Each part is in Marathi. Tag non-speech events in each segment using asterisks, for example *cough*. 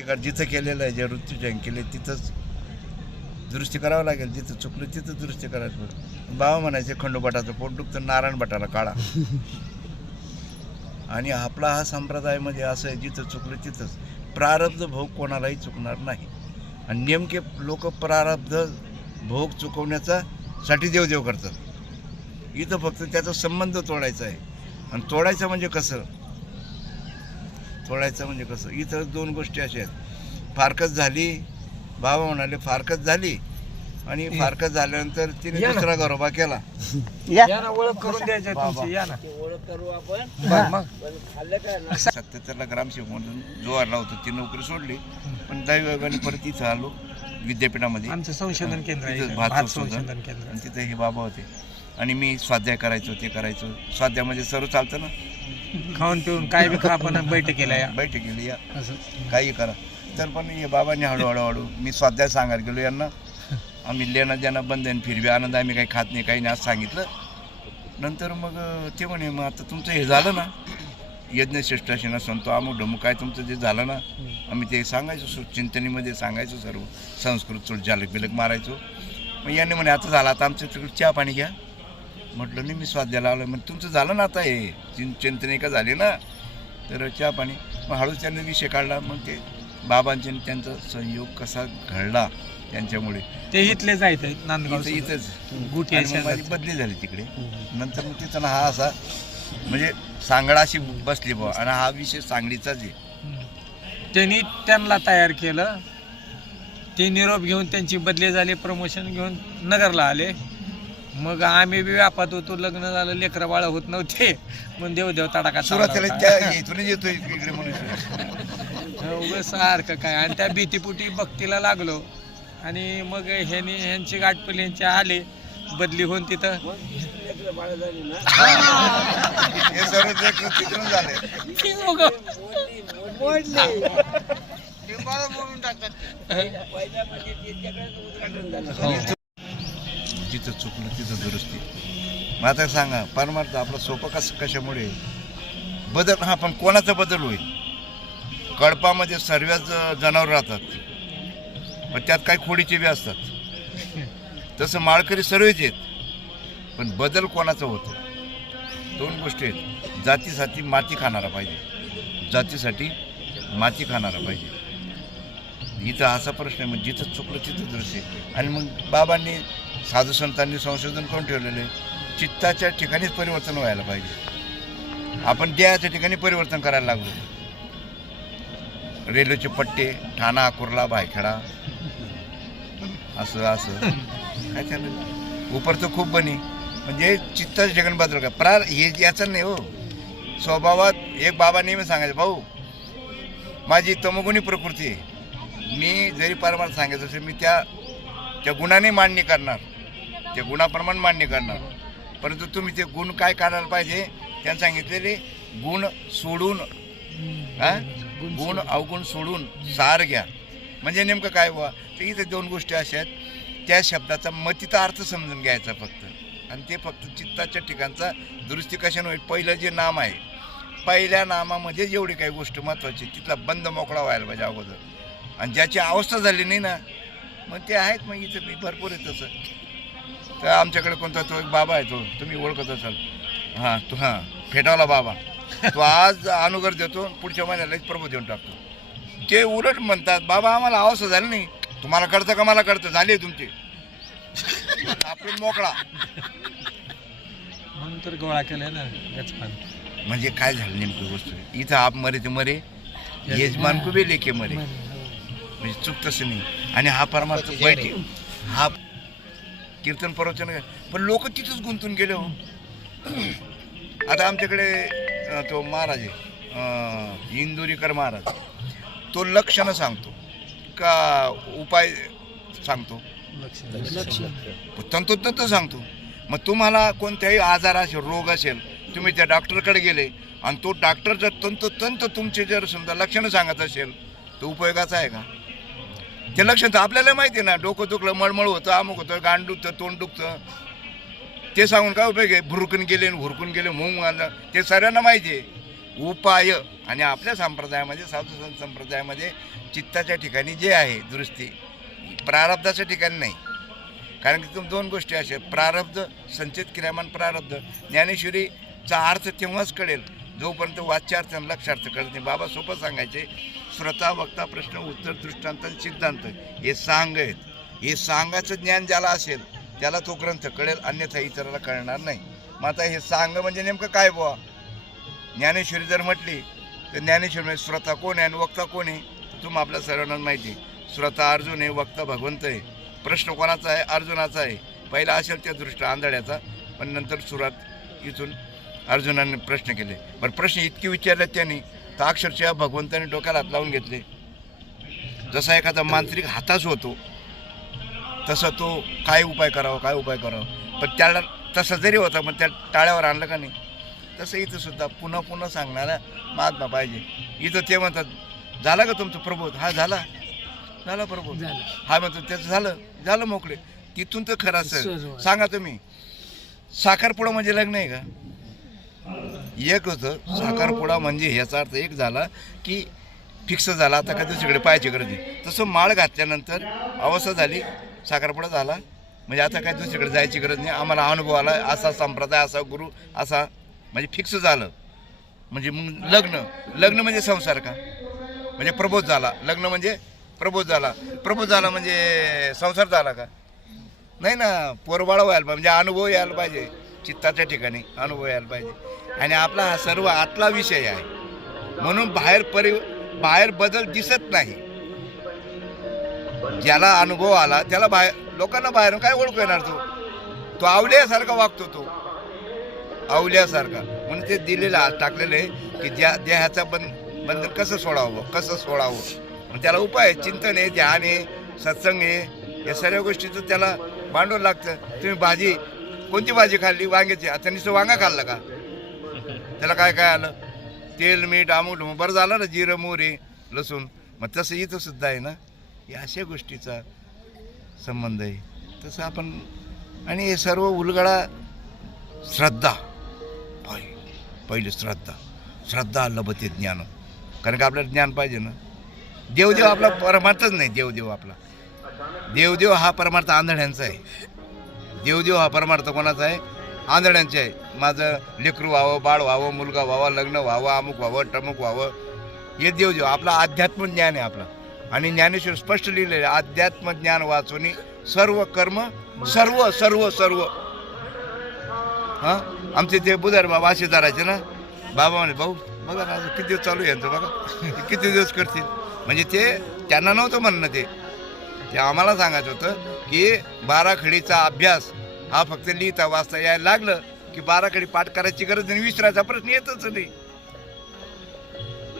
जिथं केलेलं आहे जे ऋतुजन केले तिथंच दुरुस्ती करावं लागेल. जिथं चुकलं तिथं दुरुस्ती करायचं बाबा म्हणायचे खंडोबाटाचं पोट दुखतं नारायण भटाला काळा *laughs* आणि आपला हा संप्रदायामध्ये असं आहे जिथं चुकलं तिथंच. प्रारब्ध भोग कोणालाही चुकणार नाही. आणि नेमके लोक प्रारब्ध भोग चुकवण्याचा साठी देवदेव करतात. इथं फक्त त्याचा संबंध तोडायचा आहे. आणि तोडायचं म्हणजे कसं? तोडायचं म्हणजे कसं? इथं दोन गोष्टी अशा आहेत. फारकत झाली बाबा म्हणाले फारकत झाली. आणि फारकत झाल्यानंतर तिने. दुसरा गरोबा केला. ओळख करून द्यायचं सत्याहत्तरला ग्रामसेवक म्हणून जोहारला होतो ती नोकरी सोडली. पण दैवयोगाने परत इथं आलो विद्यापीठामध्ये. आमचं संशोधन केंद्र. भात संशोधन. केंद्र. आणि तिथे हे बाबा होते. आणि मी स्वाध्याय करायचो ते करायचो. स्वाध्याय सर्व चालतं ना? खाऊन पिऊन काय बी खा आपण बैठकीला या. बैठक गेली या. असं. काही करा. तर पण हे बाबांनी हळूहळू हळू मी स्वाध्याय सांगायला गेलो यांना. आम्ही लेणं देणं बंद आहे फिरवी आनंद आम्ही काही खात नाही काही नाही असं सांगितलं. नंतर मग ते म्हणे मग आता तुमचं हे झालं ना यज्ञश्रेष्ठ असे ना संतो अमुक ढमुक काय तुमचं जे झालं ना आम्ही ते सांगायचो सु- चिंतनीमध्ये सांगायचो सर्व संस्कृत चुल जालक बिलक मारायचो. मग यांनी म्हणे आता झालं आता आमच्या तिकडे चहा पाणी घ्या. म्हटलं नाही मी स्वाध्याला आलो मग तुमचं झालं ना आता हे? चिं चिंतनी का झाली ना? तर चहा पाणी मग हळूच त्यांनी विषय काढला. मग ते बाबांचे त्यांचा संयोग कसा घडला त्यांच्यामुळे. ते इथले जायचं नांदगाव इथं इथंच. माझी बदली झाली तिकडे. नंतर मग तिथं हा असा म्हणजे सांगडा अशी बसली बुवा. आणि हा विषय सांगलीचाच आहे. त्यांनी त्यांना तयार केलं. ते निरोप घेऊन त्यांची बदली झाली प्रमोशन घेऊन नगरला आले. मग आम्ही बी व्यापात होतो लग्न झालं लेकरं बाळ होत नव्हते. मग देवदेव तडाखा सुरुवातीला चालला त्या इथूनच येतोय इकडे म्हणून. होता. उगाच सारखं काय. आणि त्या भीतीपुटी भक्तीला लागलो. आणि मग ह्यानी ह्यांची गाठपली ह्यांची आले बदली होऊन तिथं. लेकरं बाळ झाली. ना हे सर्व लेकरं तिकडून झाले ती. दोघं मोडली जिथं चुकलं तिथं दुरुस्ती. मग आता सांगा परमार्थ आपला सोपं कसं कशामुळे? बदल हा पण कोणाचा बदल होईल? कळपामध्ये सर्वच जनावर राहतात. पण त्यात काही खोडीचे बी असतात. तसं माळकरी सर्वच आहेत. पण बदल कोणाचा होतो? दोन गोष्टी आहेत. जातीसाठी माती खाणारा पाहिजे. जातीसाठी माती खाणारा पाहिजे. इथं असा प्रश्न आहे मग जिथं चुकलं तिथं दृश्य आणि मग बाबांनी साधू संतांनी संशोधन करून ठेवलेलं. आहे चित्ताच्या ठिकाणीच परिवर्तन व्हायला पाहिजे. आपण देहाच्या ठिकाणी परिवर्तन करायला लागलो. रेल्वेचे पट्टे ठाणा कुर्ला भायखेडा. असं असं. काय चाललं उपर तर खूप बनी. म्हणजे चित्ताच्या ठिकाणी बदल का? प्रार हे याचं नाही हो. स्वभावात एक बाबा नेहमी सांगायचं भाऊ माझी तमगुणी प्रकृती आहे. मी जरी परमार्थ सांगायचं असेल मी त्या त्या गुणाने मांडणी करणार. ते गुणाप्रमाण मान्य करणार. परंतु तुम्ही ते गुण काय काढायला पाहिजे त्यांनी सांगितलेले गुण सोडून हा? गुण अवगुण सोडून सार घ्या. म्हणजे नेमकं काय बुवा? तर इथे दोन गोष्टी अशा आहेत. त्या शब्दाचा मतीचा अर्थ समजून घ्यायचा फक्त. आणि ते फक्त चित्ताच्या ठिकाणचा दुरुस्ती कशाने होईल? पहिलं जे नाम आहे. पहिल्या नामामध्ये जेवढी काही गोष्ट महत्त्वाची तिथला बंद मोकळा व्हायला पाहिजे अगोदर. आणि ज्याची अवस्था झाली नाही ना मग ते आहेत मग इथं भरपूर आहे तसं. तर आमच्याकडे कोणता तो एक बाबा आहे तो तुम्ही ओळखत असाल. हां तो हां फेटावला बाबा. तो आज अनुगर देतो पुढच्या महिन्यालाच प्रभू देऊन टाकतो. ते उलट म्हणतात बाबा आम्हाला अवस्था झाली नाही. तुम्हाला कळतं का मला कळतं? झाली आहे तुमची. आपण मोकळा. म्हणून तर गोळा केलाय ना म्हणजे काय झालं नेमकी गोष्ट इथं आप मरे ते मरे यजमान कुबे लेखे मरे. म्हणजे चूक तसं नाही. आणि हा परमार्थ बैठे. हा कीर्तन प्रवचन पण लोक तिथंच गुंतून गेले हो. *clears throat* आता आमच्याकडे तो महाराज आहे इंदुरीकर महाराज. तो लक्षणं सांगतो का उपाय सांगतो? तंतोतंत सांगतो. मग तुम्हाला कोणत्याही आजार असेल रोग असेल तुम्ही त्या डॉक्टरकडे गेले आणि तो डॉक्टर जर तंतोतंत तुमचे जर समजा लक्षणं सांगत असेल तर उपयोगाचं आहे का? ते लक्षात आपल्याला माहिती आहे ना डोकं दुखलं मळमळ होतं अमुक होतं गांड दुखतं तोंड दुखतं. ते सांगून काय उपयोग आहे? भुरकून गेले भुरकून गेले मुंग आलं ते सगळ्यांना माहिती आहे. उपाय आणि आपल्या संप्रदायामध्ये साधू संत संप्रदायामध्ये चित्ताच्या ठिकाणी जे आहे दुरुस्ती प्रारब्धाच्या ठिकाणी नाही. कारण की तुम दोन गोष्टी अशा प्रारब्ध संचित क्रियामान प्रारब्ध. ज्ञानेश्वरीचा अर्थ तेव्हाच कळेल जोपर्यंत वाच्यार्थ आणि लक्षार्थ कळत नाही. बाबा सोपं सांगायचे श्रोता वक्ता प्रश्न उत्तर दृष्टांत आणि सिद्धांत हे सांग आहेत. हे सांगाचं ज्ञान ज्याला असेल त्याला तो ग्रंथ कळेल अन्यथा इतराला कळणार नाही. मग आता हे सांग म्हणजे नेमकं काय बुवा? ज्ञानेश्वरी जर म्हटली तर ज्ञानेश्वर म्हणजे श्रोता कोण आहे आणि वक्ता कोण आहे? तुम्ही आपल्या सर्वांना माहिती आहे. श्रोता अर्जुन आहे वक्ता भगवंत आहे. प्रश्न कोणाचा आहे? अर्जुनाचा आहे. पहिला असेल त्या दृष्ट आंधळ्याचा पण नंतर सुरात इथून अर्जुनाने प्रश्न केले. पण प्रश्न इतके विचारले त्यांनी तर अक्षरशः भगवंताने डोक्याला हात लावून घेतले. जसा एखादा मांत्रिक हाताच होतो तसा तो काय उपाय करावा काय उपाय करावा? पण त्याला तसं जरी होता पण त्या टाळ्यावर आणलं का नाही? तसं इथं सुद्धा पुन्हा पुन्हा सांगणारा महात्मा पाहिजे. इथं ते म्हणतात झाला का तुमचं प्रबोध? हा झाला. झाला प्रबोध. हा म्हणतो त्याचं झालं झालं मोकळे. तिथून तर खरं असेल. सांगा तुम्ही. साखरपुडा म्हणजे लग्न आहे का? एक होतं साखरपुडा म्हणजे ह्याचा अर्थ एक झाला की फिक्स झाला आता का दुसरीकडे पाहायची गरज नाही. तसं माळ घातल्यानंतर अवस्था झाली साखरपुडा झाला. म्हणजे आता काय दुसरीकडे जायची गरज नाही. आम्हाला अनुभव आला असा संप्रदाय असा गुरु असा म्हणजे फिक्स झालं. म्हणजे मग लग्न लग्न म्हणजे संसार का? म्हणजे प्रबोध झाला. लग्न म्हणजे प्रबोध झाला. प्रबोध झाला म्हणजे संसार झाला का? नाही ना पोरबाळ व्हायला पाहिजे म्हणजे अनुभव यायला पाहिजे. चित्ताच्या ठिकाणी अनुभव यायला पाहिजे. आणि आपला हा सर्व आतला विषय आहे. म्हणून बाहेर परि बाहेर बदल दिसत नाही. ज्याला अनुभव आला त्याला बाहेर लोकांना बाहेरून काय ओळखू येणार तो? तो आवल्यासारखा वागतो तो. आवल्यासारखा. म्हणून ते दिलेलं टाकलेलं आहे की ज्या देहाचं बंद बंधन कसं सोडावं कसं सोडावं? मग त्याला उपाय आहे, चिंतन आहे ध्यान आहे सत्संग आहे. या सर्व गोष्टीचं त्याला भांडवल लागतं. तुम्ही भाजी कोणती भाजी खाल्ली? वांग्याची. आता नुसतं वांगा खाल्लं का? त्याला काय काय आलं? तेल मीठ आमूट बरं झालं ना जिरं मोहरी लसूण. मग तसं इथं सुद्धा आहे ना या अशा गोष्टीचा संबंध आहे. तसं आपण आणि हे सर्व उलगडा श्रद्धा. पहि- पहिली श्रद्धा. श्रद्धा लभते ज्ञान. कारण का आपल्याला ज्ञान पाहिजे ना? देवदेव आपला परमार्थच नाही देवदेव आपला. देवदेव हा परमार्थ आंधळ्यांचा आहे. देवदेव हा परमार्थ कोणाचा आहे? आंधळ्यांचे आहे. माझं लेकरू व्हावं बाळ व्हावं मुलगा व्हावा लग्न व्हावं अमुक व्हावं टमुक व्हावं. हे देवदेव आपला अध्यात्म ज्ञान आहे आपला. आणि ज्ञानेश्वर स्पष्ट लिहिलेलं आहे अध्यात्म ज्ञान वाचून सर्व कर्म सर्व सर्व सर्व. हां? आमचे ते बुधार बाबा असे धरायचे ना? बाबा म्हणे भाऊ बघा ना किती दिवस चालू आहे यांचं बघा. किती दिवस करतील? म्हणजे ते त्यांना नव्हतं म्हणणं ते. ते आम्हाला सांगायचं होतं की बाराखडीचा अभ्यास हा फक्त लिहिता वाचता यायला लागलं की बाराखडी पाठ करायची गरज नाही विसरायचा प्रश्न येतच नाही.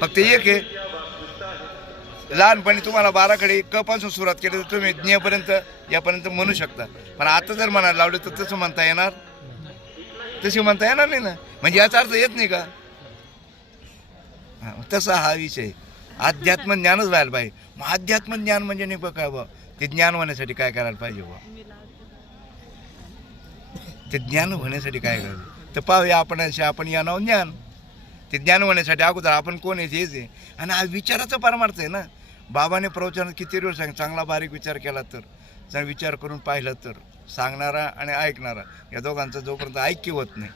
फक्त एक आहे लहानपणी तुम्हाला बाराखडी क पासून सुरुवात केली तर तुम्ही ज्ञेपर्यंत यापर्यंत म्हणू शकता. पण आता जर म्हणायला लावलं तर तसं म्हणता येणार? तशी म्हणता येणार नाही ना? म्हणजे याचा अर्थ येत नाही का? तसा हा विषय अध्यात्म ज्ञानच व्हायला पाहिजे. मग अध्यात्म ज्ञान म्हणजे नेमकं काय बा ते ज्ञान होण्यासाठी काय करायला पाहिजे बा ते ज्ञान होण्यासाठी काय करायचं? तर पाहूया आपण आपण या नाव ज्ञान. ते ज्ञान होण्यासाठी अगोदर आपण कोण आहे तेच आहे आणि हा विचाराचा परमार्थ आहे ना. बाबाने प्रवचनात किती वेळ सांग चांगला बारीक विचार केला तर. चांगला विचार करून पाहिलं तर. सांगणारा आणि ऐकणारा. या दोघांचं जोपर्यंत ऐक्य होत नाही.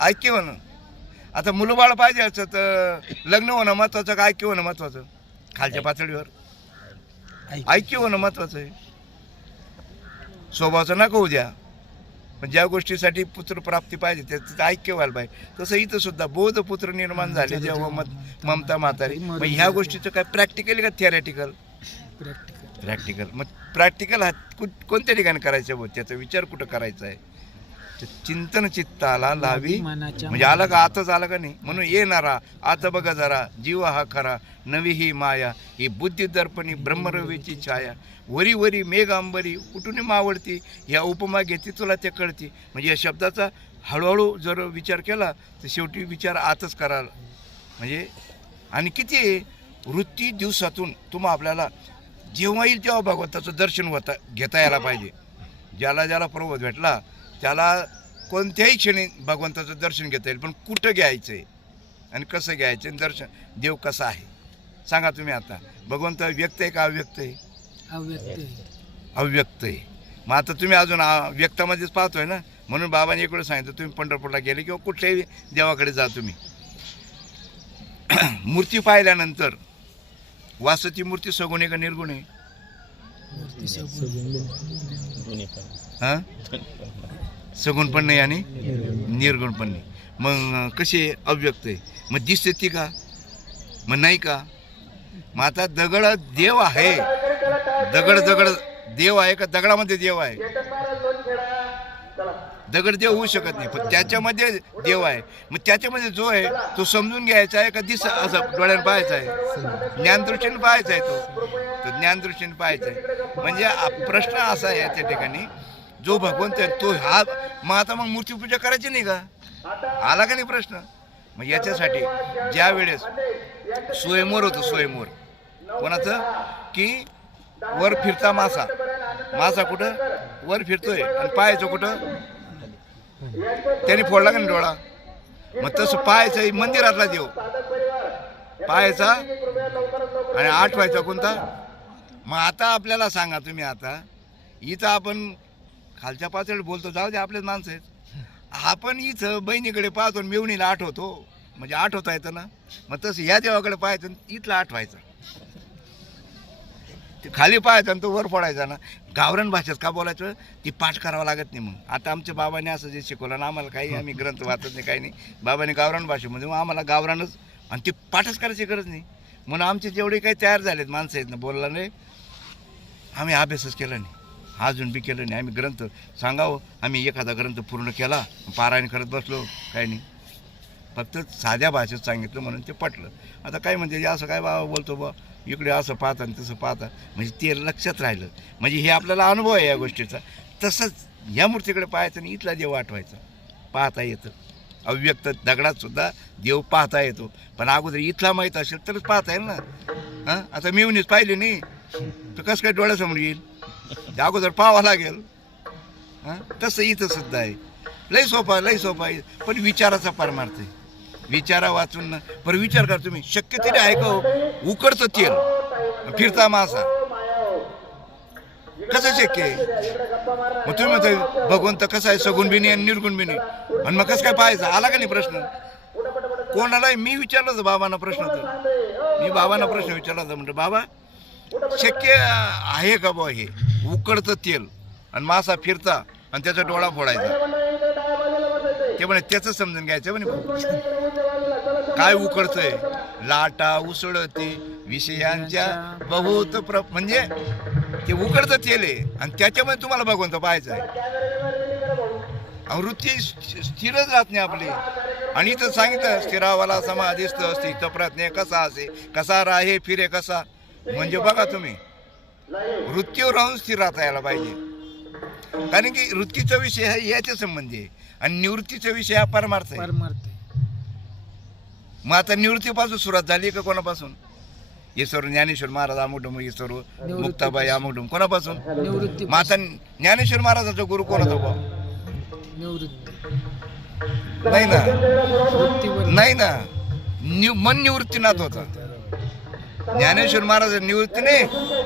ऐक्य होणं. आता मुलं बाळ पाहिजे असं तर लग्न होणं महत्त्वाचं का ऐक्य होणं महत्त्वाचं खालच्या पातळीवर. ऐक्य होणं महत्त्वाचं आहे. स्वभावाचं नका द्या. पण ज्या गोष्टीसाठी पुत्र प्राप्ती पाहिजे त्याचं ऐक्य व्हायला पाहिजे. तसं इथं सुद्धा बौद्ध पुत्र निर्माण झाले जेव्हा मत ममता म्हातारी. मग ह्या गोष्टीचं काय प्रॅक्टिकल का थिअरॅटिकल प्रॅक्टिकल मग प्रॅक्टिकल हा कोणत्या ठिकाणी करायचं त्याचा विचार कुठं करायचा आहे? चिंतन चित्ताला लावी म्हणजे आलं का आताच आलं का नाही? म्हणून येणारा आता बघा जरा जीव हा खरा नवी ही माया ही बुद्धी दर्पणी ब्रह्मरवीची छाया. वरी वरी मेघ अंबरी कुठून मावळती या उपमा घेते तुला ते कळती. म्हणजे या शब्दाचा हळूहळू जर विचार केला तर शेवटी विचार आतच कराल म्हणजे आणि किती? वृत्ती दिवसातून तुम्हा आपल्याला जेव्हा येईल तेव्हा भगवंताचं दर्शन होता घेता यायला पाहिजे. ज्याला ज्याला प्रबोध भेटला त्याला कोणत्याही क्षणी भगवंताचं दर्शन घेता येईल पण कुठं घ्यायचं? आहे आणि कसं घ्यायचं? आणि दर्शन देव कसा आहे? सांगा तुम्ही आता. भगवंत व्यक्त आहे का अव्यक्त आहे? अव्यक्त आहे. मग आता तुम्ही अजून व्यक्तामध्येच पाहतोय ना? म्हणून बाबांनी इकडे सांगितलं तुम्ही पंढरपूरला गेले किंवा कुठल्याही देवाकडे जा तुम्ही. *clears throat* मूर्ती पाहिल्यानंतर वासची मूर्ती सगुण आहे का निर्गुण आहे? हां? सगुण पण नाही आणि निर्गुण पण नाही. मग कशी अव्यक्त आहे? मग दिसते ती का? मग नाही का? मग आता दगड देव आहे. दगड दगड देव आहे का? दगडामध्ये देव आहे. दगड देव होऊ शकत नाही पण त्याच्यामध्ये देव आहे. मग त्याच्यामध्ये जो आहे तो समजून घ्यायचा आहे का दिस असं डोळ्यानं पाहायचा आहे? ज्ञानदृष्टीने पाहायचा आहे तो. तो ज्ञानदृष्टीने पाहायचा आहे. म्हणजे प्रश्न असा आहे त्या ठिकाणी जो भगवंत आहे तो हा मग आता मग मूर्तीपूजा करायची नाही का? आला का नाही प्रश्न? मग याच्यासाठी ज्या वेळेस स्वयंवर होतं स्वयंवर कोणाचं? की वर फिरता मासा. मासा कुठं? वर फिरतोय आणि पाहायचं कुठं? त्याने फोडला का नाही डोळा? मग तसं पाहायचं मंदिरातला देव. पाहायचा आणि आठवायचा कोणता? मग आता आपल्याला सांगा तुम्ही आता. इथं आपण खालच्या पातळीवर बोलतो जाऊ दे आपलेच माणसं आहेत. आपण इथं बहिणीकडे पाहतो आणि मेवणीला आठवतो. म्हणजे आठवता येतं ना? मग तसं या देवाकडे पाहायचं आणि इथलं आठवायचं. ते खाली पाहायचं आणि तो वर पडायचा ना? गावरान भाषेत का बोलायचं? ती पाठ करावं लागत नाही मग आता आमच्या बाबाने असं जे शिकवलं ना आम्हाला काही आम्ही ग्रंथ वाचत नाही काही नाही. बाबाने गावरान भाषेमध्ये मग आम्हाला गावरानच आणि ती पाठच करायची गरज नाही. म्हणून आमचे जेवढे काही तयार झालेत माणसं आहेत ना बोलला नाही. आम्ही अभ्यासच केला नाही. अजून बी केलं नाही. आम्ही ग्रंथ सांगावं. आम्ही एखादा ग्रंथ पूर्ण केला पारायण करत बसलो काय नाही. फक्त साध्या भाषेत सांगितलं म्हणून ते पटलं. आता काय म्हणजे असं काय बाबा बोलतो बा इकडे असं पाहता आणि तसं पाहता. म्हणजे ते लक्षात राहिलं. म्हणजे हे आपल्याला अनुभव आहे या गोष्टीचा. तसंच या मूर्तीकडे पाहायचं आणि इथला देव आठवायचा. पाहता येतं. अव्यक्त दगडातसुद्धा देव पाहता येतो. पण अगोदर इथला माहीत असेल तरच पाहता येईल ना. हां? आता मिवणीच पाहिले नाही. तर कसं काय डोळ्यासमोर येईल? ते अगोदर पाहावा लागेल. हां? तसं इथं सुद्धा आहे. लय सोपा लय सोपा आहे. पण विचाराचा परमार्थ आहे. विचारा वाचून ना पर विचार करा तुम्ही. शक्य तरी आहे का हो? तेल. फिरता मासा. कसं शक्य आहे? मग तुम्ही म्हणता भगवंत कसं आहे? सगुण बिनी आणि निर्गुण बिनी नाही आणि मग कसं काय पाहायचं? आला का नाही प्रश्न? कोणाला मी विचारलं होतं बाबांना प्रश्न तर मी बाबांना प्रश्न विचारला होता. म्हणतो बाबा शक्य आहे का बुवा हे? उकडचं तेल आणि मासा फिरता आणि त्याचा डोळा फोडायचा. ते म्हणे त्याचं समजून घ्यायचं म्हणे काय उकडतंय? लाटा उसळते विषयांच्या बहुत प्र म्हणजे ते उकडतं तेल आहे आणि त्याच्यामध्ये तुम्हाला भगवंत पाहायचं आहे. वृत्ती स्थिरच राहत नाही आपली. आणि इथं सांगितलं स्थिरावाला समाधिस्थ असते तप्रज्ञ कसा असे कसा राहे फिरे कसा? म्हणजे बघा तुम्ही वृत्तीवर राहून स्थिर राहता यायला पाहिजे. कारण की वृत्तीचा विषय हा याच्या संबंधी आहे. आणि निवृत्तीचा विषय हा परमार्थ आहे. परमार्थ मग आता निवृत्तीपासून सुरुवात झाली का कोणापासून? ईश्वर ज्ञानेश्वर महाराज अमुडम ईश्वर मुक्ताबाई अमुडम कोणापासून? निवृत्ती मग आता ज्ञानेश्वर महाराजाचा गुरु कोण होता? निवृत्ती. नाही ना. नाही ना. नि मन निवृत्तीनाथ होता. ज्ञानेश्वर महाराज निवृत्ती नाही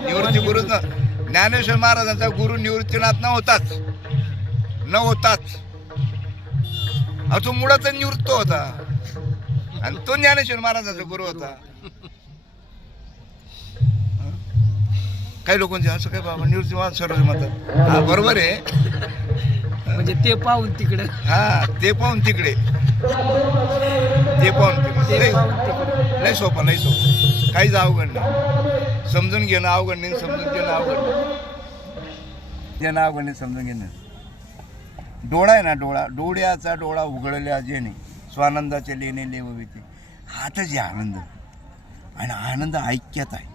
निवृत्ती गुरु ज्ञानेश्वर महाराजांचा गुरु निवृत्तीनाथ न होताच न होताच तो मुळात निवृत्त होता. आणि तो ज्ञानेश्वर महाराजांचा गुरु होता. काही लोकांचे असं काय बाबा निवृत्ती महाराज सर्व म्हणतात. हा बरोबर आहे. म्हणजे ते पाहून तिकडं. हा ते पाहून तिकडे. ते पाहून तिकडे. लय सोपं लय सोपं. काहीच अवघड नाही. समजून घेणं अवघड नाही समजून घेणं अवघड नाही. घेणं अवघड नाही समजून घेणं डोळा आहे ना डोळा डोळ्याचा डोळा उघडल्या जेणे स्वानंदाचे लेणे लेवविते हातच आहे आनंद आणि आनंद ऐक्यात आहे.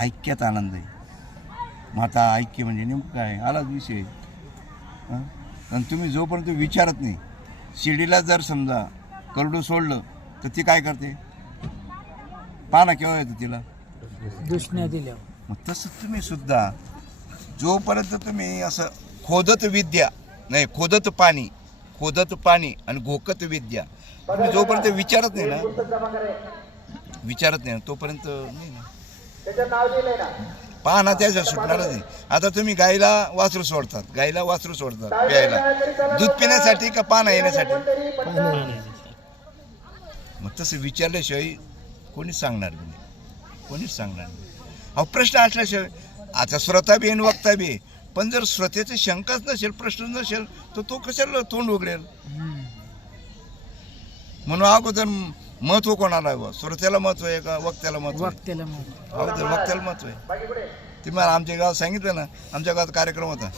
ऐक्यात आनंद आहे. मग आता ऐक्य म्हणजे नेमकं काय? आलाच विषय. आणि तुम्ही जोपर्यंत विचारत नाही शिडीला जर समजा करडू सोडलं तर ती काय करते? पाना केव्हा येतं तिला? दुष्ण्या दिल्यावर. मग तसं तुम्ही सुद्धा जोपर्यंत तुम्ही असं खोदत विद्या नाही खोदत पाणी खोदत पाणी आणि घोकत विद्या तुम्ही जोपर्यंत विचारत नाही ना विचारत नाही ना तोपर्यंत नाही ना. पहा ना त्याच्या सुटणारच नाही. आता तुम्ही गाईला वासरू सोडतात गाईला वासरू सोडतात प्यायला. दूध पिण्यासाठी का पाना येण्यासाठी. मग तसं विचारल्याशिवाय कोणीच सांगणार नाही. कोणीच सांगणार नाही. अहो प्रश्न असल्याशिवाय आता श्रोता बी आणि वक्ता बी. आहे. पण जर श्रोत्याची शंकाच नसेल प्रश्न नसेल तर तो कशाला तोंड उघडेल? म्हणून अगोदर महत्त्व कोणाला आहे? श्रोत्याला महत्त्व आहे का वक्त्याला महत्त्व वक्त्याला अगोदर वक्त्याला महत्त्व आहे. ते मला आमच्या गावात सांगितलं ना आमच्या गावात कार्यक्रम होता.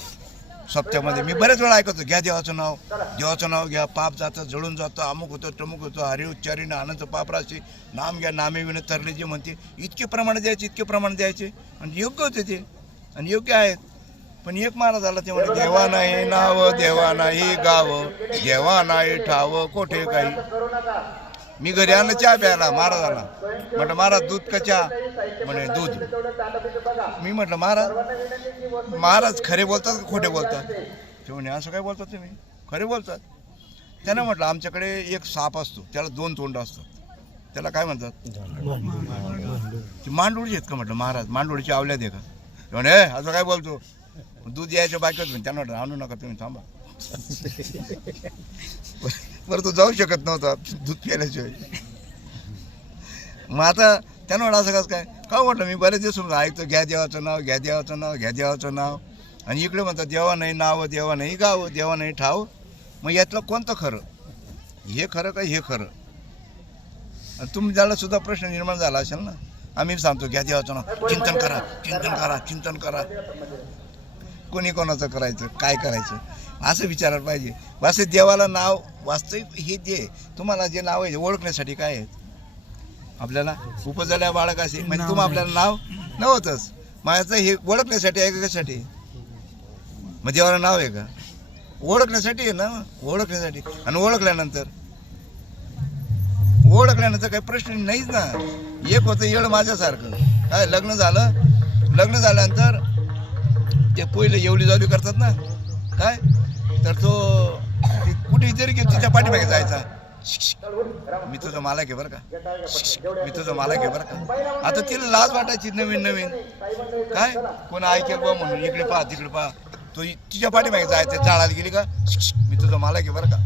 सप्त्यामध्ये मी बरेच वेळा ऐकतो घ्या देवाचं नाव देवाचं नाव घ्या पाप जातं जळून जातं अमुक होतं टमुक होतं हरी उच्चारीनं आनंद पाप राशी नाम घ्या नामे विन तरले जे म्हणते इतके प्रमाण द्यायचे इतके प्रमाण द्यायचे आणि योग्य होते ते आणि योग्य आहेत. पण एक महाराज आला ते म्हणजे देवा नाही नाव देवा नाही गाव देवा नाही ठाव कोठे काही? मी घरी आणलं चहा प्यायला महाराजाला म्हटलं महाराज दूध का चहा? म्हणे दूध. मी म्हटलं महाराज महाराज खरे बोलतात का खोटे बोलतात? ते म्हणे असं काय बोलतात तुम्ही? खरे बोलतात. त्यानं म्हटलं आमच्याकडे एक साप असतो त्याला दोन तोंड असतात. त्याला काय म्हणतात? ती मांडोळी आहेत का? म्हटलं महाराज मांडोळीची आवल्या दे का? म्हणे असं काय बोलतो? दूध यायच्या बाकी होतं त्यांना म्हटलं आणू नका तुम्ही थांबा. बरं तो जाऊ शकत नव्हता दूध प्यायल्याशिवाय मग आता त्यानं म्हटलं असं कसं काय? का म्हटलं मी बरेच दिवस ऐकतो घ्या देवाचं नाव घ्या देवाचं नाव घ्या देवाचं नाव. आणि इकडे म्हणतात देवा नाही नाव देवा नाही गाव देवा नाही ठाव. मग यातलं कोणतं खरं? हे खरं का हे खरं? आणि तुमच्याला सुद्धा प्रश्न निर्माण झाला असेल ना आम्ही सांगतो घ्या देवाचं नाव चिंतन करा चिंतन करा चिंतन करा. कोणी कोणाचं करायचं? काय करायचं? असं विचारायला पाहिजे. वास्तविक देवाला नाव वास्तविक हे जे तुम्हाला जे नाव आहे ओळखण्यासाठी काय आहे? आपल्याला उपजल्या बाळकाशी म्हणजे तुम्ही आपल्याला नाव नव्हतंच. माझं हे ओळखण्यासाठी आहे का कशासाठी? मग देवाला नाव आहे का? ओळखण्यासाठी आहे ना? ओळखण्यासाठी. आणि ओळखल्यानंतर? ओळखल्यानंतर काही प्रश्न नाहीच ना. एक होतं येळ माझ्यासारखं. काय लग्न झालं? लग्न झाल्यानंतर ते पहिले एवढी जावली करतात ना? काय? तर तो कुठेतरी कुठे जरी तिच्या पाठीमागे जायचा. मी तुझं मालक आहे बरं का? मी तुझं मालक आहे बरं का? आता तिला लाज वाटायची नवीन नवीन. काय? कोण ऐकेल बा म्हणून इकडे पहा तिकडे पहा. तो तिच्या पाठीमागे जायचं जाळाला गेली का? मी तुझं मालक आहे बरं का?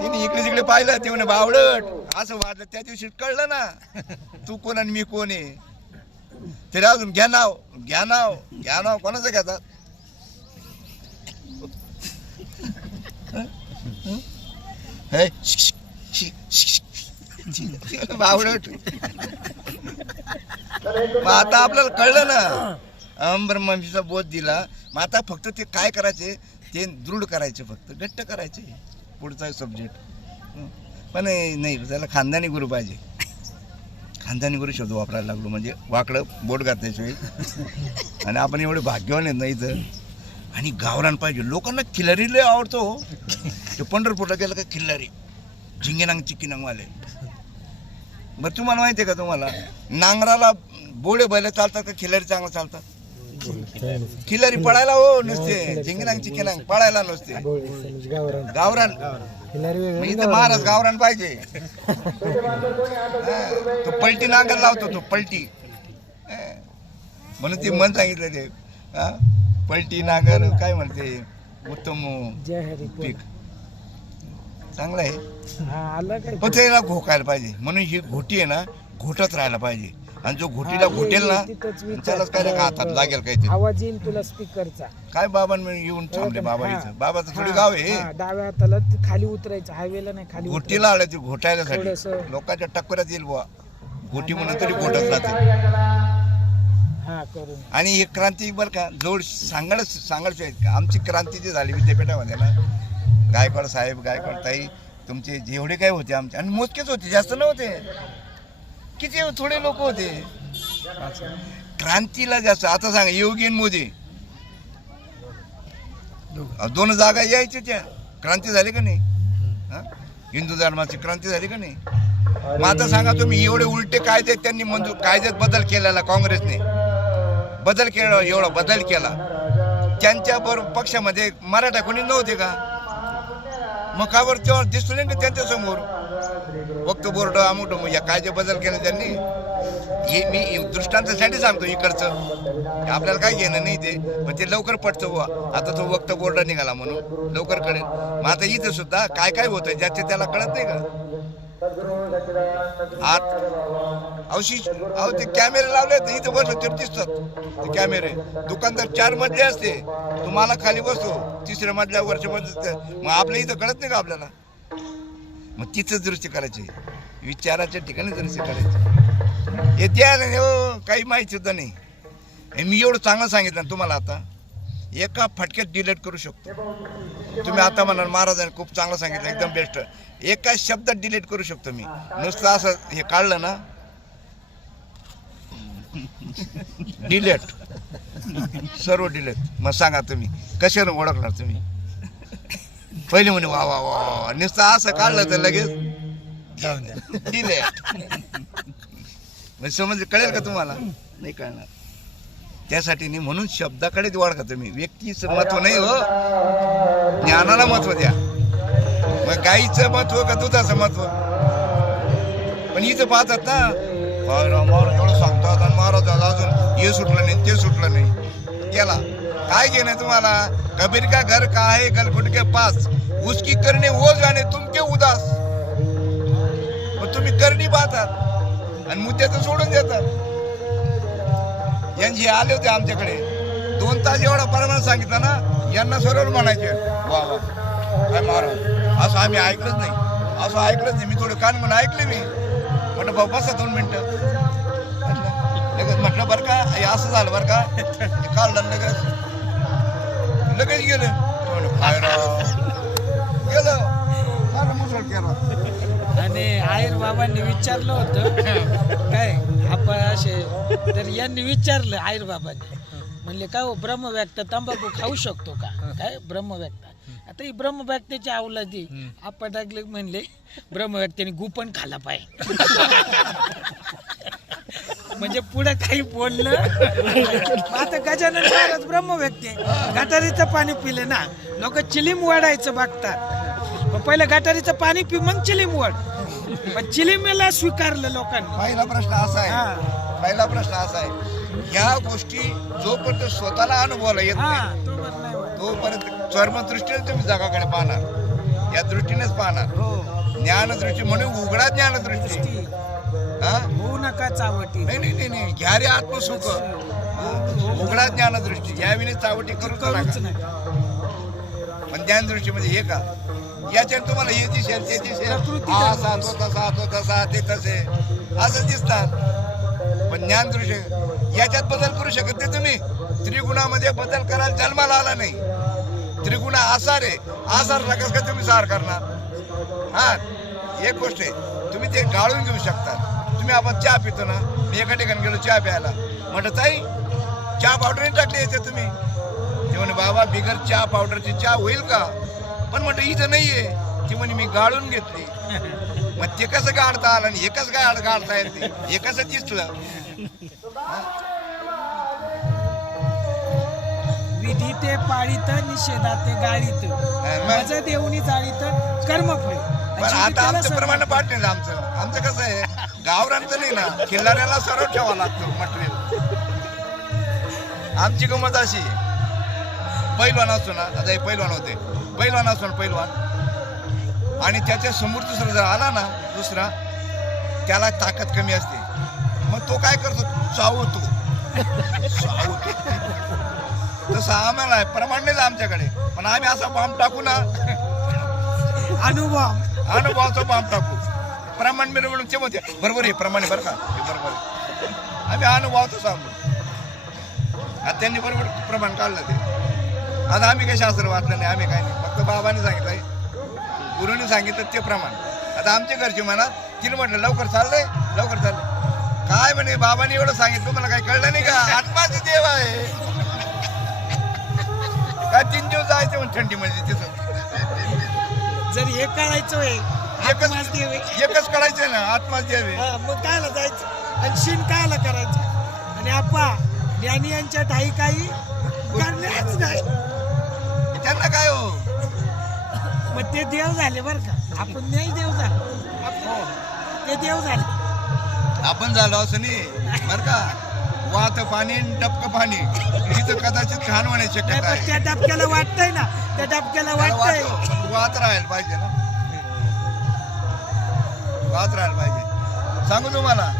तिने इकडे तिकडे पाहिलं ते म्हणे बावडट असं वाटलं त्या दिवशी कळलं ना. *laughs* तू कोण आणि मी कोण आहे? तरी अजून घ्या नाव घ्या नाव घ्या नाव कोणाचं घेतात हे, शिक, बावडट मग आता आपल्याला कळलं ना. अहमब्रह्मचा बोध दिला. मग आता फक्त ते काय करायचे? ते दृढ करायचे फक्त. घट्ट करायचे. पुढचा सब्जेक्ट पण नाही त्याला खानदानी गुरु पाहिजे. खानदानी गुरु शब्द वापरायला लागलो. म्हणजे वाकडं बोट घातल्याशिवाय. आणि आपण एवढे भाग्यवान आहेत नाही तर आणि गावरान पाहिजे. लोकांना खिलारी लय आवडतो हो. ते पंढरपूरला गेलं का खिल्लारी. झिंगेनांग चिक्कीनांगवाले. बरं तुम्हाला माहिती आहे का तुम्हाला? नांगराला बोडे बैल चालतात का खिलारी चांगलं चालतात? खिलारी पळायला हो नुसते. झिंगेनांग चिक्कीनांग पळायला नुसते. गावरान. इथं महाराज गावरान पाहिजे. हा, तो पलटी नांगर लावतो तो पलटी. हा. म्हणून ते मन सांगितलं ते. हा? पलटी नांगर काय म्हणते? उत्तम जय हरी पीक. चांगलं आहे. हा पण त्याला घोकायला पाहिजे. म्हणून ही घोटी आहे ना घोटत राहायला पाहिजे. आणि जो घोटीला घोटेल ना त्यालाच काय का हातात लागेल काहीतरी. आवाज येईल तुला स्पीकरचा काय बाबांनी येऊन थांबले बाबा हा. इथं बाबाचं थोडी हा, गाव आहे. हा, डाव्या हाताला खाली उतरायचं हायवेला नाही खाली घोटीला आलं ते घोटायला. लोकांच्या टक्कऱ्यात येईल बुवा. घोटी म्हणून तरी घोटत राहते. हा आणि ही क्रांती बरं का जोड सांगड सांगड आमची क्रांती जी झाली विद्यापीठामध्ये ना गायकवाड साहेब गायकवाड ताई तुमचे जेवढे काय होते आमचे आणि मोजकेच होते जास्त नव्हते. किती थोडे लोक होते. क्रांतीला जास्त आता सांगा योगी आणि मोदी. दोन जागा यायच्या त्या. क्रांती झाली का नाही? हा? हिंदू धर्माची क्रांती झाली का नाही? मग आता सांगा तुम्ही एवढे उलटे कायदे त्यांनी मंजूर कायद्यात बदल केलेला काँग्रेसने. बदल केला एवढा बदल केला. त्यांच्या बरोबर पक्षामध्ये मराठा कोणी नव्हते का? मग का बरं तेव्हा दिसतो नाही का त्यांच्यासमोर? फक्त बोर्ड अमुट या काय जे बदल केले त्यांनी? हे मी दृष्टांतासाठी सांगतो इकडचं. आपल्याला काय घेणं नाही ते. पण ते लवकर पटतो बुवा. आता तो वक्त बोर्ड निघाला म्हणून लवकर कळेल. मग आता इथं सुद्धा काय काय होतं ज्याचे त्याला कळत नाही का? आत औशी अहो ते कॅमेरे लावले तर इथं बसलो तर दिसतात. ते कॅमेरे. दुकानदार चार मधले असते. तुम्हाला खाली बसतो तिसऱ्या मधल्या वरच्या मधल्या मग आपल्या इथं कळत नाही का आपल्याला? मग तिथंच दुरुस्ती करायची. विचाराच्या ठिकाणी दुरुस्ती करायची. येते आले हो काही माहिती सुद्धा नाही. हे मी एवढं चांगलं सांगितलं ना तुम्हाला आता. एका फटक्यात डिलीट करू शकतो. तुम्ही आता म्हणाल महाराजांनी खूप चांगलं सांगितलं एकदम बेस्ट एका शब्दात डिलीट करू शकतो मी. नुसतं असं हे काढलं ना. डिलेट सर्व डिलेट मग सांगा तुम्ही कशाने ओळखणार तुम्ही? पहिले म्हणे वा वा वा. नुसतं असं काढलं तर लगेच डिलेट मग समज कळेल का तुम्हाला? नाही कळणार. त्यासाठी नाही म्हणून शब्दाकडे वाढका तुम्ही? व्यक्तीचं महत्त्व नाही हो. ज्ञानाला महत्त्व द्या. मग गाईचं महत्त्व का दुधाचं महत्त्व? पण इथं पाहतात ना काय महाराज एवढं सांगतात आणि महाराजाला अजून हे सुटलं नाही ते सुटलं नाही. गेला काय घेणं तुम्हाला? कबीर का घर का आहे गलकुट के पास? उसकी करणे वो जाणे तुमके उदास. मग तुम्ही करणी पाहतात आणि मुद्द्याचं सोडून देतात. यांचे आले होते आमच्याकडे. दोन तास एवढा प्रमाण सांगितलं ना यांना सरळ म्हणायचे वा वा काय महाराज. असं आम्ही ऐकलंच नाही. असं ऐकलंच नाही. मी थोडं कान म्हणून ऐकले मी. म्हटलं बाबा बसा दोन मिनटं. म्हटलं, लगेच म्हटलं बरं का हे असं झालं बरं का काढलं लगेच. लगेच गेलं. म्हटलं, गेलं. मुसळ केला. आणि आयर बाबांनी विचारलं होतं काय आपण असे तर यांनी विचारलं आयर बाबांनी. म्हणले काय हो ब्रह्मव्यक्त तंबाखू खाऊ शकतो का? काय ब्रह्मव्यक्त. आता ही ब्रह्मव्यक्ताची अवलादी आपण टाकले म्हणले ब्रह्मव्यक्ताने गुपण खाला पाहिजे. म्हणजे पुढे काही बोललं आता गजानन महाराज ब्रह्मव्यक्ती आहे. गटारीचं पाणी पिले ना लोक चिलीम वाढायचं बघतात. मग पहिलं गटारीचं पाणी पी मग चिलीम वाढ पण चिलीमेला स्वीकारलं लोकांनी. पहिला प्रश्न असा आहे. हा. पहिला प्रश्न असा आहे. ह्या गोष्टी जोपर्यंत स्वतःला अनुभवाला येत नाही. तोपर्यंत चर्मदृष्टीने तुम्ही जगाकडे पाहणार. या दृष्टीनेच पाहणार. हो. ज्ञानदृष्टी म्हणून उघडा ज्ञानदृष्टी. दृष्टी. हा? होऊ नका चावटी. नाही नाही नाही घ्या रे आत्मसुख? उघडा ज्ञानदृष्टी. यावेळी चावटी करू करूच नका. पण ज्ञानदृष्टी म्हणजे हे का? याच्यात तुम्हाला हे दिसेल ते दिसेल. हा धर्म. असा तो तसा तो तसा ते तसे. असं दिसतात. पण ज्ञानदृष्टी याच्यात बदल करू शकत नाही तुम्ही. त्रिगुणामध्ये बदल करायला जन्माला आला नाही. त्रिगुणा आसार आहे. आसार नकाच का तुम्ही सार करणार? हा एक गोष्ट आहे. तुम्ही ते गाळून घेऊ शकता. तुम्ही आपण चहा पितो ना मी एका ठिकाणी गेलो चहा प्यायला. म्हटलं ताई चहा पावडर टाकली येते तुम्ही. ते म्हणे बाबा बिगर चहा पावडरची चहा होईल का? पण म्हटलं इथं नाही आहे ती म्हणे मी गाळून घेतली. मग ते कसं गाडता आलं आणि एकच गाळ काय गाडता येत नाही दिसलं? विधी ते पाळीत निषेधा ते गाळीत? माझं देवणी जाळीत कर्मफळ. आता आमचं प्रमाण पाडले ना आमचं. आमचं कसं आहे गावरांचं नाही ना खिल्लाऱ्याला सरळ ठेवावं लागतं मटेरियल आमची गमत अशी. पैलवान असतो ना आता हे पैलवान होते. पैलवान असतो ना पैलवान. आणि त्याच्यासमोर दुसरा जर आला ना दुसरा त्याला ताकद कमी असते. मग तो काय करतो? चावतो. चावतो. तसं आम्हाला आहे. प्रमाण नाही आमच्याकडे. पण आम्ही असा बाम टाकू ना. अनुभव. अनुभवाचा बाम टाकू. प्रमाण मिळून म्हणून ते म्हणते बरोबर आहे प्रमाण बरं का? बरोबर आहे. आम्ही अनुभवाचं सांगू. आता त्यांनी बरोबर प्रमाण काढलं ते. आता आम्ही काही शास्त्र वाचलं नाही आम्ही काय नाही. फक्त बाबाने सांगितलंय. गुरुने सांगितलं ते प्रमाण. आता आमच्या घरचे म्हणा तिला म्हटलं लवकर चाललंय लवकर चाललंय. काय म्हणे बाबाने एवढं सांगितलं मला काही कळलं नाही का? आत्माचे देव आहे. काय तीन दिवस जायचं म्हणे थंडीमध्ये तिथं. जर हे काढायचं होय एकच. एकच कळायचं ना आत्माच हा, मग कायला जायचं? आणि शिन कायला करायचं? आणि आपा ज्ञानी यांच्या ठाई काही करण्याच नाही. त्यांना काय हो? मग ते देव झाले बर का? आपण नाही देव झालो. आपण- ते देव झाले. आपण झालो असं नाही बर का? वाहत पाणी डबक पाणी. इथं कदाचित घाण होण्याची शक्यता आहे. त्या डबक्याला वाटतंय ना. त्या डबक्याला वाटतंय. वाहतो, वाहत राहायला पाहिजे ना. वाहत राहायला पाहिजे. सांगू तुम्हाला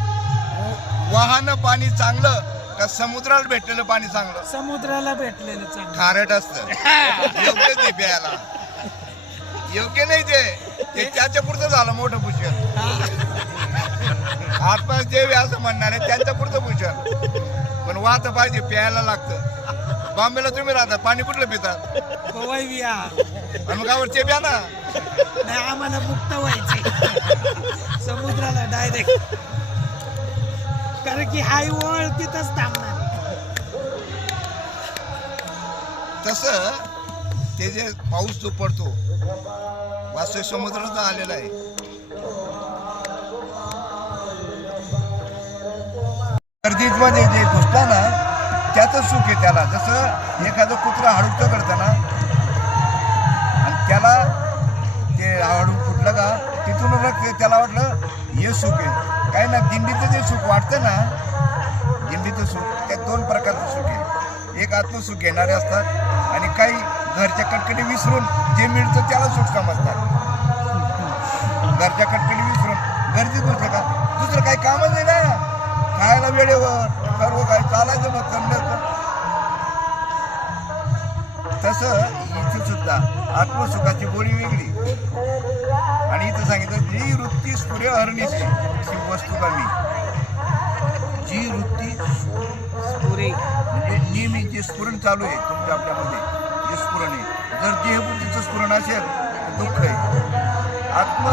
वाहन पाणी चांगलं का समुद्राला भेटलेलं पाणी चांगलं? समुद्राला भेटलेलं चांगलं. खारट असतं. योग्य ते प्यायला. योग्य नाही ते. त्याच्या पुरतं झालं मोठं भूषण. आत्मा देव असं म्हणणार आहे त्यांच्या पुरतं भूषण पण वाहत पाहिजे प्यायला लागतं. बॉम्बेला तुम्ही राहता पाणी कुठलं पितात? ते प्या ना नाही आम्हाला मुक्त व्हायचे. समुद्राला डायरेक्ट कारण की हाय ओळ तिथंच थांबणार. तसं ते जे पाऊस जो पडतो वास्तविक समुद्रात आलेला आहे. गर्दीमध्ये जे घुसला ना त्याचं सुख आहे त्याला. जसं एखादं कुत्रा हाडूचं करताना आणि त्याला ते हाडून फुटलं का तिथून त्याला वाटलं हे सुख आहे. काय ना दिंडीचं जे सुख वाटतं ना दिंडीचं सुख त्या दोन प्रकारचं सुख आहे. एक आत्मसुख घेणारे असतात आणि काही घरच्या कटकटी विसरून जे मिळतं त्याला सुख समजतात. घरच्या कटकटी विसरून गरजेच गोष्ट का? दुसरं काही कामच नाही ना. खायला वेळेवर सर्व काही चालायचं मग करण्याचं तसं इथं सुद्धा आत्मसुखाची गोळी वेगळी. आणि इथं सांगितलं जी वृत्ती स्फुरे हरणीची ती वस्तू कमी जी वृत्ती पुरे म्हणजे नेहमी जे स्फुरण चालू आहे तुमच्या आपल्यामध्ये जे स्फुरण आहे. जर देहबुद्धीचं स्फुरण असेल तर दुःख आहे. आत्म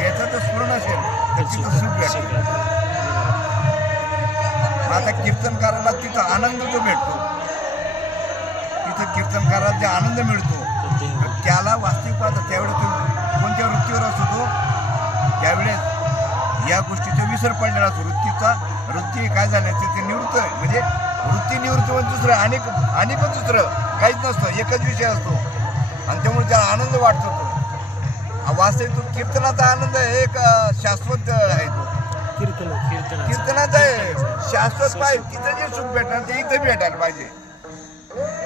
याचं जर स्फुरण असेल तर तिथं सुख भेटतं आता कीर्तनकाराला तिथं आनंद जो भेटतो तिथं कीर्तनकाराला जे आनंद मिळतो. त्याला वास्तविक पाहता त्यावेळेस तो कोणत्या वृत्तीवर असतो तो? त्यावेळेस या गोष्टीचा विसर पडलेला असतो. वृत्तीचा वृत्ती काय झालं ते निवृत्त आहे. म्हणजे वृत्ती निवृत्त म्हणजे दुसरं अनेक अनेकच दुसरं काहीच नसतं. एकच विषय असतो. आणि त्यामुळे त्याला आनंद वाटतो तो. हा वास्तविक तो कीर्तनाचा आनंद एक शाश्वत आहे तो. कीर्तन कीर्तन. कीर्तनाचं आहे. शाश्वत पाहिजे तिथं जे सुख भेटणार ते इथं भेटायला पाहिजे.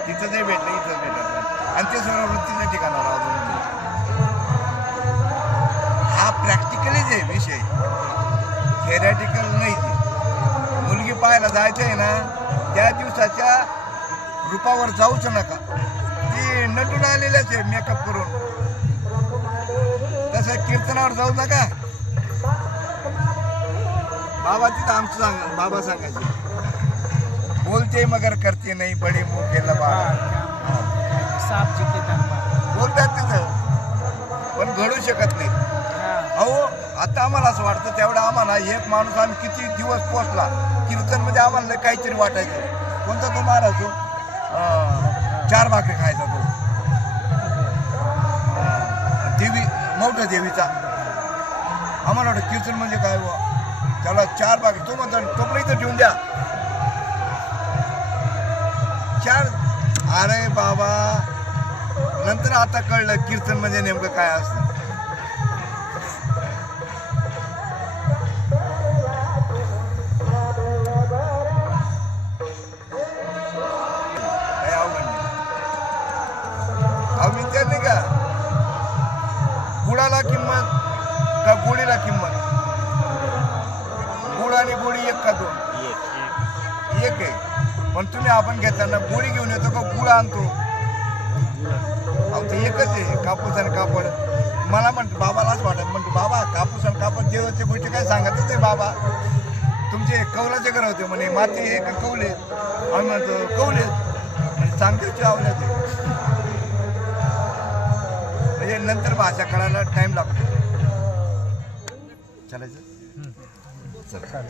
तिथं जे भेटलं इथं भेटायला पाहिजे. आणि ते सर्व वृत्तीच्या ठिकाणावर हा प्रॅक्टिकलीच आहे विषय थेरॅटिकल नाही ते. मुलगी पाहायला जायचं आहे ना त्या दिवसाच्या रूपावर जाऊच नका. ती नटून आलेल्याच आहे मेकअप करून. तसं कीर्तनावर जाऊ नका. बाबा तिथं आमचं सांग बाबा सांगायचे. बोलते मगर करते नाही बडे के लबाड. साप बोलतात तिथं. पण घडू शकत नाही. अहो आता आम्हाला असं वाटतं तेवढं आम्हाला एक माणूस आम्ही किती दिवस पोचला कीर्तनमध्ये आम्हाला काहीतरी वाटायचं. कोणता तो महाराज तो? चार भाकरी खायचा तो. देवी मोठ्या देवीचा. आम्हाला वाटतं कीर्तन म्हणजे काय त्याला चार भाकरी तो म्हणतो तो पण इथं ठेवून द्या. चार अरे बाबा. नंतर आता कळलं कीर्तन म्हणजे नेमकं काय असतं. अवघड नाही. नाही का? गुळाला किंमत? गुळ आणि एक का दोन? एक. आहे. पण तुम्ही आपण घेताना गोळी घेऊन येतो का गुळ आणतो? अहो ते एकच आहे कापूस आणि कापड. मला म्हणतो बाबालाच वाटत म्हणतो बाबा कापूस आणि कापड देवाच्या गोष्टी काय सांगतच आहे बाबा? तुमचे कौलाचे घर होते म्हणे माती आहे का कौले आम्ही म्हणतो कौले म्हणजे सांगते आवल्या ते म्हणजे नंतर भाषा कळायला टाइम लागतो. चालायचं? चला